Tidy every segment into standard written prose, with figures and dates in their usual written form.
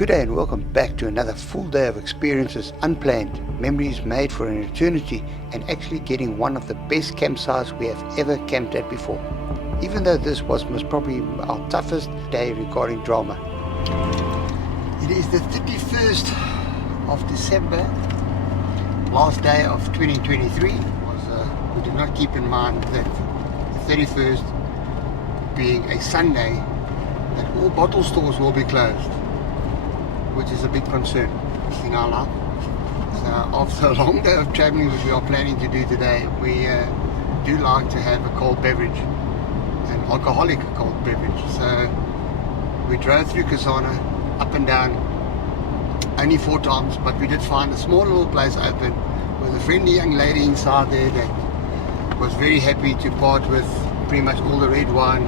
Good day and welcome back to another full day of experiences unplanned, memories made for an eternity, and actually getting one of the best campsites we have ever camped at before. Even though this was most probably our toughest day regarding drama. It is the 31st of December, last day of 2023. We did not keep in mind that the 31st being a Sunday, that all bottle stores will be closed, which is a big concern in our life. So after a long day of traveling, which we are planning to do today, we do like to have a cold beverage, an alcoholic cold beverage. So we drove through Botswana, up and down, only 4 times, but we did find a small little place open with a friendly young lady inside there that was very happy to part with pretty much all the red wine,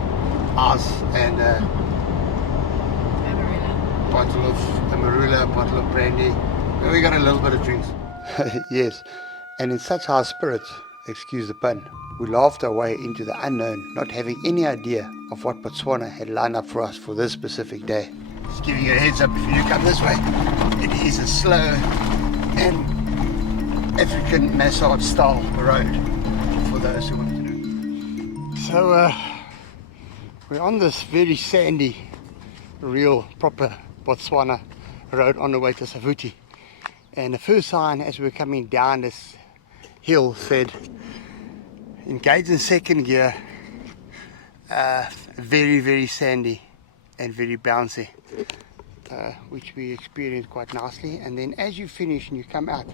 ice, and bottle of Amarula, bottle of brandy. We got a little bit of drinks. Yes, and in such high spirits, excuse the pun, we laughed our way into the unknown, not having any idea of what Botswana had lined up for us for this specific day. Just giving you a heads up, if you come this way, it is a slow and African massage style road for those who want to know. So we're on this very sandy, real proper Botswana road on the way to Savuti, and the first sign as we were coming down this hill said engage in second gear, very sandy and very bouncy, which we experienced quite nicely. And then as you finish and you come out,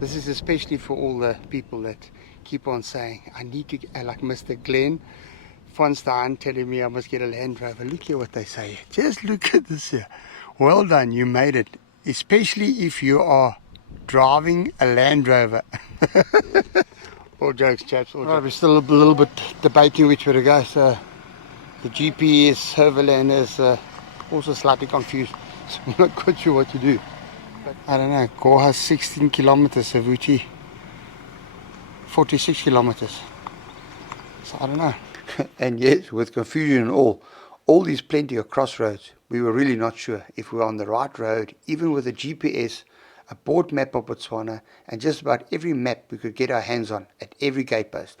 this is especially for all the people that keep on saying I need to, like Mr. Glenn Fonstein telling me I must get a Land Rover. Look here what they say. Just look at this here. Well done, you made it. Especially if you are driving a Land Rover. All jokes, chaps. All jokes. We're still a little bit debating which way to go. So the GPS overland is also slightly confused. So I'm not quite sure what to do. But I don't know. Goha 16 kilometers, Savuti 46 kilometers. So I don't know. And yes, with confusion and all these plenty of crossroads, we were really not sure if we were on the right road, even with a GPS, a board map of Botswana, and just about every map we could get our hands on at every gatepost.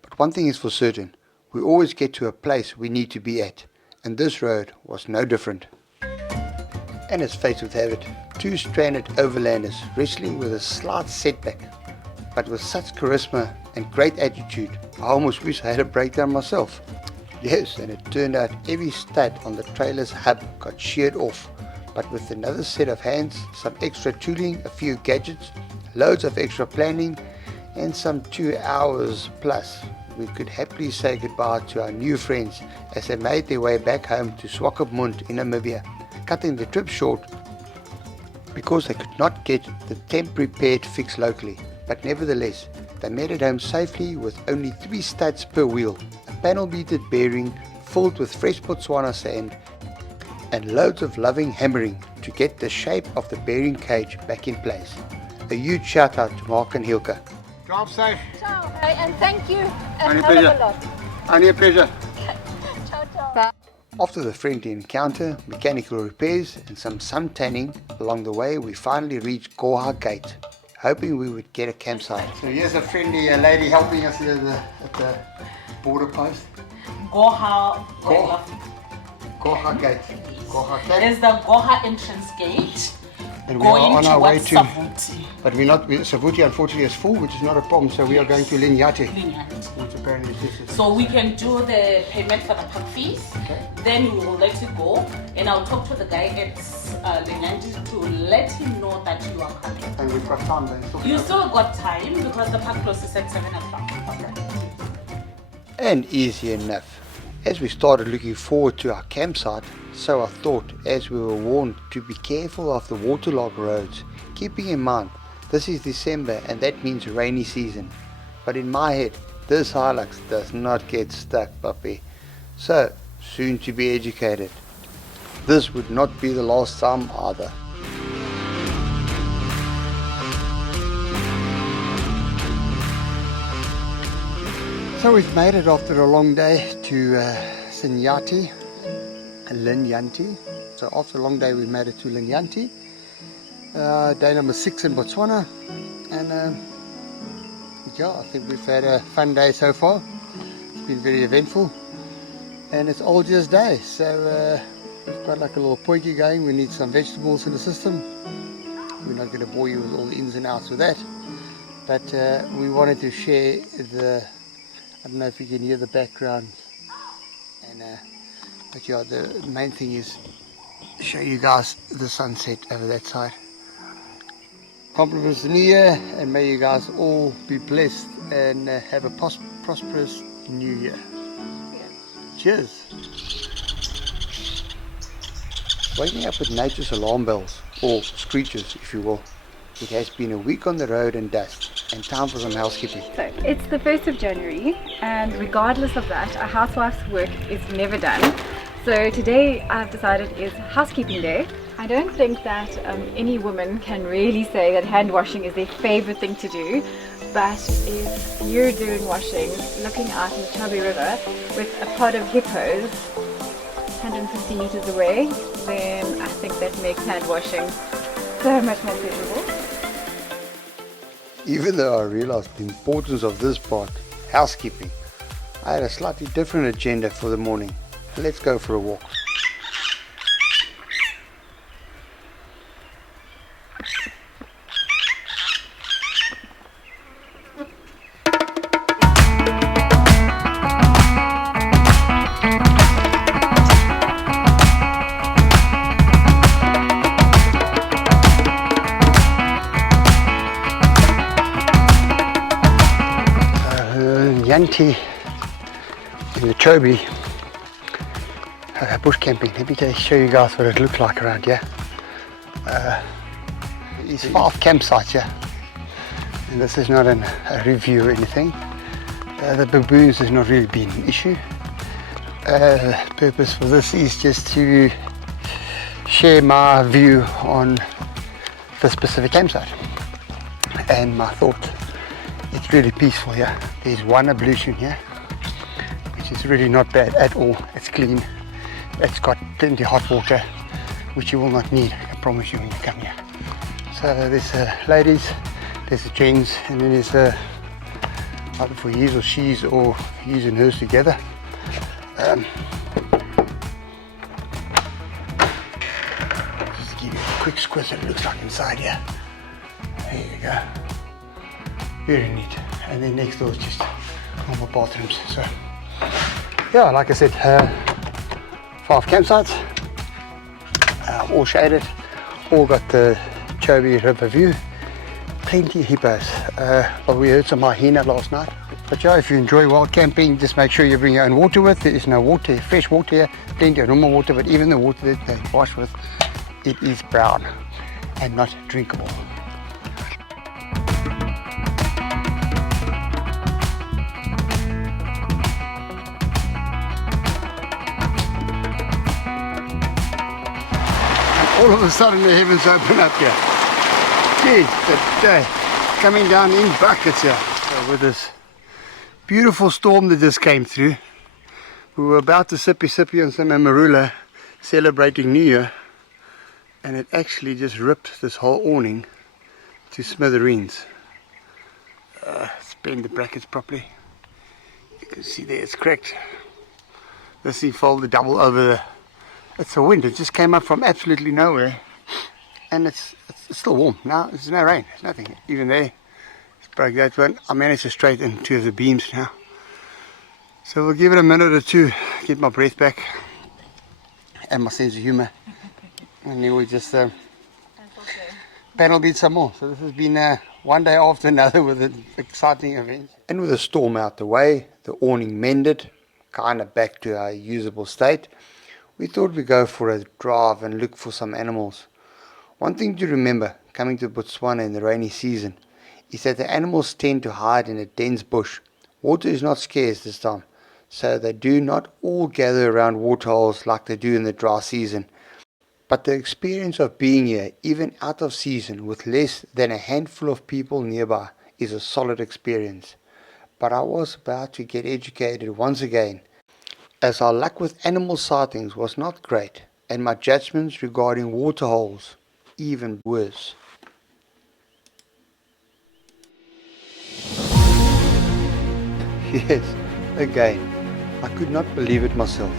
But one thing is for certain, we always get to a place we need to be at, and this road was no different. And as fate would have it, 2 stranded overlanders wrestling with a slight setback, but with such charisma and great attitude, I almost wish I had a breakdown myself. Yes, and it turned out every stud on the trailer's hub got sheared off, but with another set of hands, some extra tooling, a few gadgets, loads of extra planning, and some 2 hours plus, we could happily say goodbye to our new friends as they made their way back home to Swakopmund in Namibia, cutting the trip short because they could not get the temporary paired fix locally. But nevertheless, they made it home safely with only 3 studs per wheel, a panel beaded bearing filled with fresh Botswana sand, and loads of loving hammering to get the shape of the bearing cage back in place. A huge shout out to Mark and Hilke. Drive safe. Ciao, and thank you. Only a pleasure. Only a pleasure. Ciao, ciao. After the friendly encounter, mechanical repairs, and some sun tanning along the way, we finally reached Goha Gate, hoping we would get a campsite. So here's a friendly lady helping us here at the border post. Goha Gate. Goha Gate. There's the Goha entrance gate. And we are on our way to Savuti. But Savuti unfortunately is full, which is not a problem, so we are going to LINYANTI. Which apparently is So we can do the payment for the park fees. Okay. Then we will let you go, and I'll talk to the guy at LINYANTI to let him know that you are coming. And we've got time then. You still got time because the park closes at 7 o'clock. Okay. And easy enough. As we started looking forward to our campsite, so I thought, as we were warned to be careful of the waterlogged roads, keeping in mind this is December and that means rainy season. But in my head, this Hilux does not get stuck, puppy. So, soon to be educated. This would not be the last time either. So we've made it after a long day to LINYANTI, LINYANTI. So after a long day we made it to LINYANTI. Day number 6 in Botswana. And yeah, I think we've had a fun day so far. It's been very eventful. And it's all just day. So we've got like a little pointy going. We need some vegetables in the system. We're not going to bore you with all the ins and outs with that. But we wanted to share I don't know if you can hear the background. And but yeah, the main thing is show you guys the sunset over that side. Compliments to New Year, and may you guys all be blessed and have a prosperous New Year. Cheers. Waking up with nature's alarm bells, or screeches if you will. It has been a week on the road and dust, and time for some housekeeping. So it's the 1st of January, and regardless of that, a housewife's work is never done. So today I've decided is housekeeping day. I don't think that any woman can really say that hand washing is their favorite thing to do, but if you're doing washing, looking out in the Chubby River with a pod of hippos 150 meters away, then I think that makes hand washing so much more pleasurable. Even though I realized the importance of this part, housekeeping, I had a slightly different agenda for the morning. Let's go for a walk. LINYANTI in the Chobe bush camping. Let me just show you guys what it looks like around here. There's 5 campsites here, and this is not a review or anything. The baboons has not really been an issue. The purpose for this is just to share my view on the specific campsite and my thought. It's really peaceful here. There's one ablution here, which is really not bad at all. It's clean. It's got plenty of hot water, which you will not need, I can promise you, when you come here. So there's ladies, there's the gents, and then there's either for yous or she's or yous and hers together. Just to give you a quick squiz what it looks like inside here. There you go. Very neat. And then next door is just normal bathrooms. So yeah, like I said, 5 campsites, all shaded, all got the Chobe River view. Plenty of hippos. But we heard some hyena last night. But yeah, if you enjoy wild camping, just make sure you bring your own water with. There is no water, fresh water here, plenty of normal water, but even the water that they wash with, it is brown and not drinkable. All of a sudden the heavens open up here. Jeez, the day coming down in buckets here. So with this beautiful storm that just came through, we were about to sippy on some amarula celebrating New Year, and it actually just ripped this whole awning to smithereens. Let's bend the brackets properly. You can see there it's cracked. This thing folded double over the... It's a wind, it just came up from absolutely nowhere, and it's still warm. Now there's no rain, there's nothing. Even there, it's broke that one. I managed to straighten 2 of the beams now. So we'll give it a minute or two, get my breath back and my sense of humour, and then we just panel beat some more. So this has been one day after another with an exciting event. And with the storm out the way, the awning mended, kind of back to our usable state, we thought we'd go for a drive and look for some animals. One thing to remember coming to Botswana in the rainy season is that the animals tend to hide in a dense bush. Water is not scarce this time, so they do not all gather around waterholes like they do in the dry season. But the experience of being here, even out of season, with less than a handful of people nearby, is a solid experience. But I was about to get educated once again as our luck with animal sightings was not great, and my judgments regarding waterholes even worse. Yes, again, I could not believe it myself,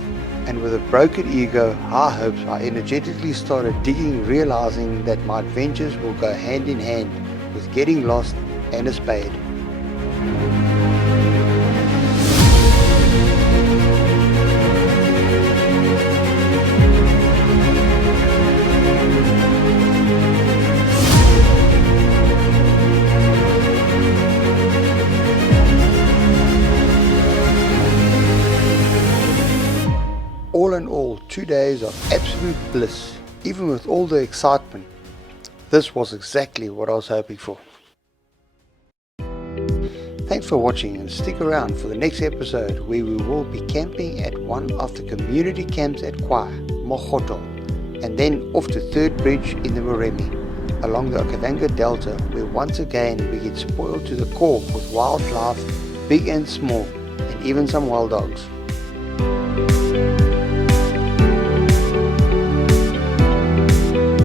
and with a broken ego, high hopes, I energetically started digging, realizing that my adventures will go hand in hand with getting lost and a spade. All in all, 2 days of absolute bliss, even with all the excitement. This was exactly what I was hoping for. Thanks for watching, and stick around for the next episode where we will be camping at one of the community camps at Kwai, Mogoto, and then off to Third Bridge in the Moremi, along the Okavanga Delta, where once again we get spoiled to the core with wildlife, big and small, and even some wild dogs.